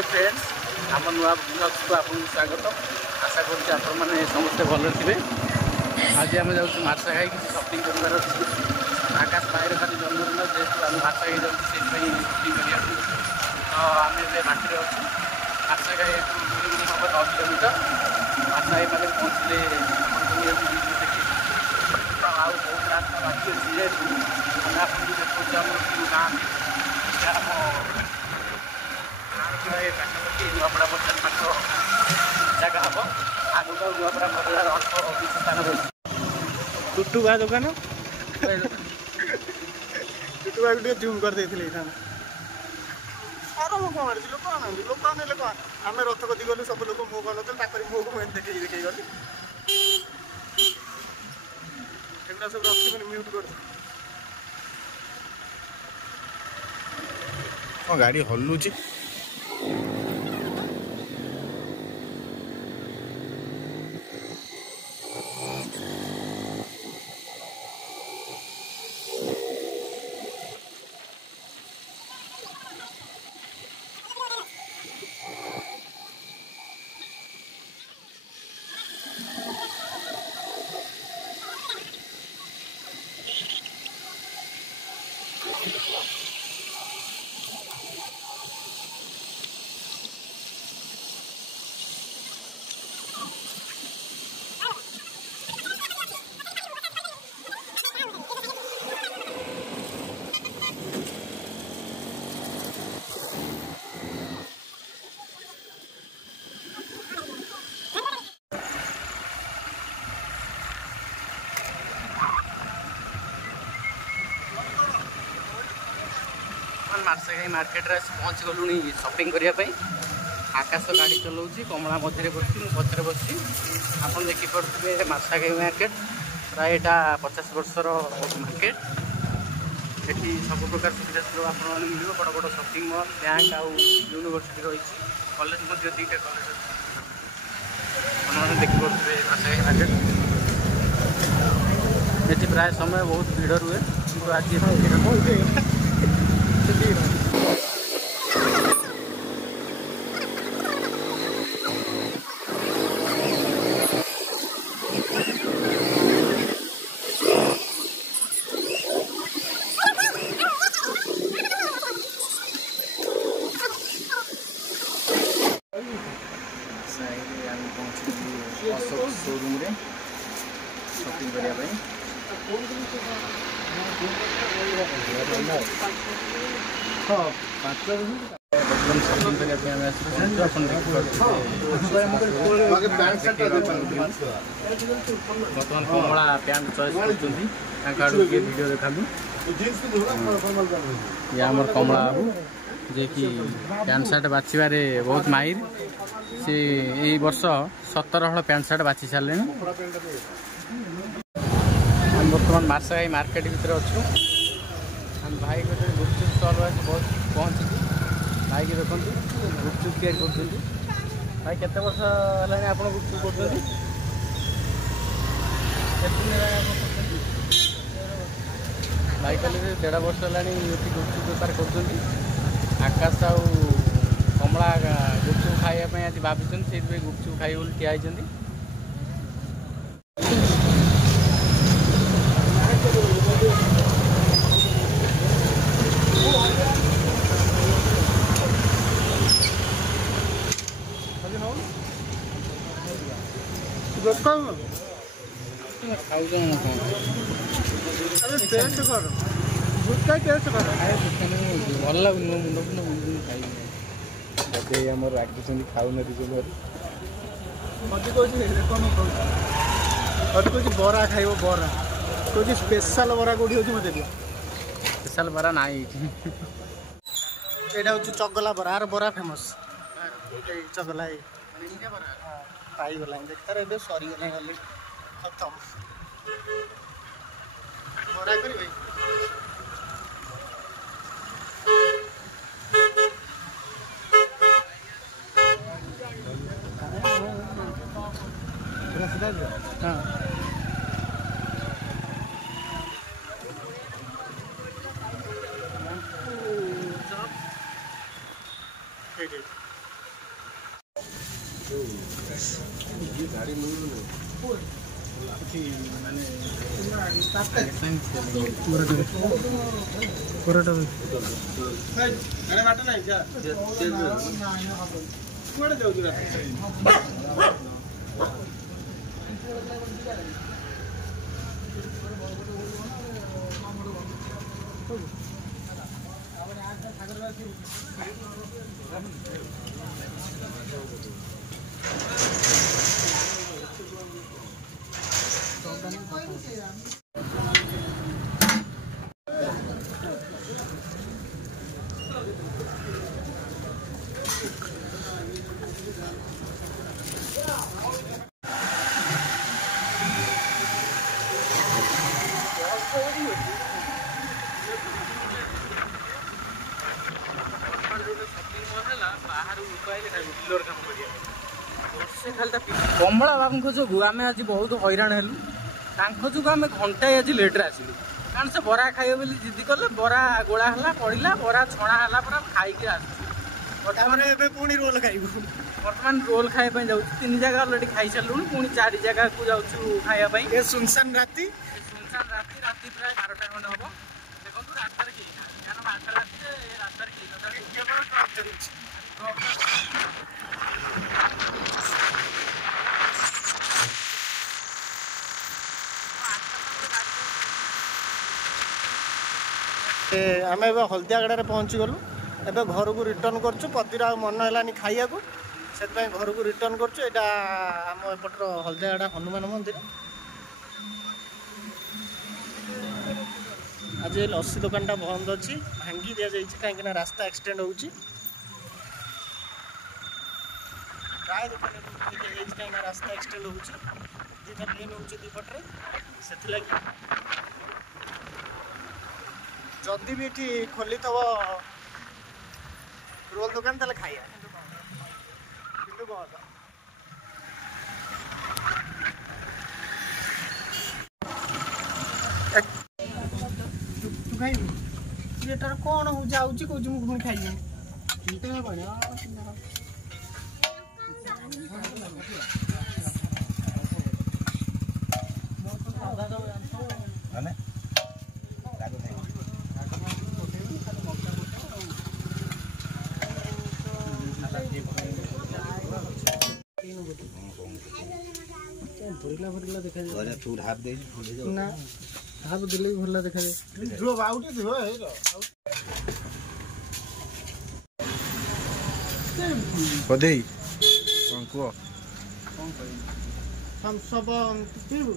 hello friends आम नुआ blog को आपको स्वागत आशा करुँच आपण मैंने समस्ते भल थे आज आम जाऊँ मार्सा खाई किसी सपिंग कर आकाश भाई खाली जन्मदिन जेहतु आम मार्सा खाई जाऊँ से सपिंग करा तो आम बाटी अच्छे मार्सा खाई हम 10 किलोमीटर मार्सा खाई पाखे पहुँचले देखिए आउ बहुत रास्ता बाकी अच्छी जेहतु आम आपको देखते आम पाखापाखि नुआपड़ा बजार पाख जगह हम आगुक नुआपड़ा बजार अल्प किसी स्थान रही टुटू बा दुकान टुटू बा गुटे जूम कर देथिले इथान सारा लोक मारछि लोक आनंदी लोक आने लोक आमे रथ कदी गलु सब लोक मो गलो त ताकरी मो को मैं देखै गली एगुडा सब रखी मैंने म्यूट कर गाड़ी हल्लुची मार्सा खाई मार्केट रे पहुँच गलुणी शॉपिंग करने आकाश गाड़ी चलाऊँगी कमला मध्य बस पचर बस आप देखिपे मार्सा खाई मार्केट प्राय यहाँ 50 वर्षर मार्केट ये सब प्रकार सुविधा सुलभ आप मिल बड़ बड़ शॉपिंग मॉल बैंक आउ यूनिवर्सिटी रही कॉलेज दुईटा कॉलेज अच्छे देखिपे मार्सा खाई मार्केट ये प्राय समय बहुत भीड़ रुए कि आज अशोक शोरूम रे शॉपिंग करने बर्तमान कमला पैंट चॉइस कर वीडियो देखा ये आम कमला बाबू जे कि पैंट सार्ट बाछिबारे बहुत माहिर से यही वर्ष 17 हल पैंट सार्ट बाछि सारे बर्तमान मार्सा खाई मार्केट भितर अच्छु हम भाई को गुपचुप स्टल बहुत पहुँची भाई की देखो गुपचुप तैयारी कर भाई केते वर्ष है आप गुपचुप कर भाई कहले 1.5 वर्ष है गुपचुप बेपार कर आकाश आउ कमला गुपचुप खाइबापी आज भाई गुपचुप खाई बोली ठिया भल लगुन मुंड फुंड खाई आम रागी खाऊन मत कौन कौन बरा खाइब बरा कौन स्पेशल बरा कौटी हो मत दियो स्पेशल बरा ना यहाँ हूँ चगला बरा आर बरा फेमस चगला पाईगला देखतार ए सरीगला गली खत्म बरा कर हाँ कमला बाबू जो आम आज बहुत हैरान हेलु जो आम घंटाए आज लेट्रे आसलु कारण से बरा खाइबे बोली जिद्दी कले बरा गोला हला पड़िला बरा छणा हला पर खाइके पुणी रोल खाइबु बर्तमान रोल खाइबा जाऊ 3 जगह ऑलरेडी खाई चलु पुणी 4 जगह को जाउछु खाइबा पई ए सुनसान राती राती प्राय 12टा खंड हबो देखो तो रास्ता रे की कारण बाटा राती रास्ता रे की आम ए हल्दियागड़ा पहुँची गलु एबे घर को रिटर्न करछु पतिर मन है खाइया को से घर को रिटर्न करछु एटा आम एपटर हल्दियागड़ा हनुमान मंदिर आज लस्सी दुकानटा बंद अच्छी भांगी दि जाइए कहीं रास्ता एक्सटेंड होची प्राय दुकान कहीं रास्ता एक्सटेंड होची दुटा लेन होची दुपटे से जदि भी ये खोली तब रोल दुकान ताले खाइया किंतु बहुत खाइबू एटार कौन हो जाऊँ कौच मुझे खाइए भरला देखा जाए तू हाथ दे ना हाथ दिले भी भरला देखा जाए ड्रो आउट दियो हे बधई कोन को हम सब पीबू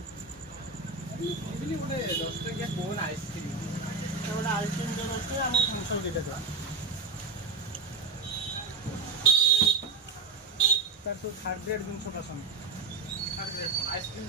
इबली गुडे 10 टकिया कोन आइसक्रीम एवढा आइसक्रीम जो होते हम थम्स अप देते तार तो थर्ड ग्रेड जिंस पसंद थर्ड ग्रेड आइसक्रीम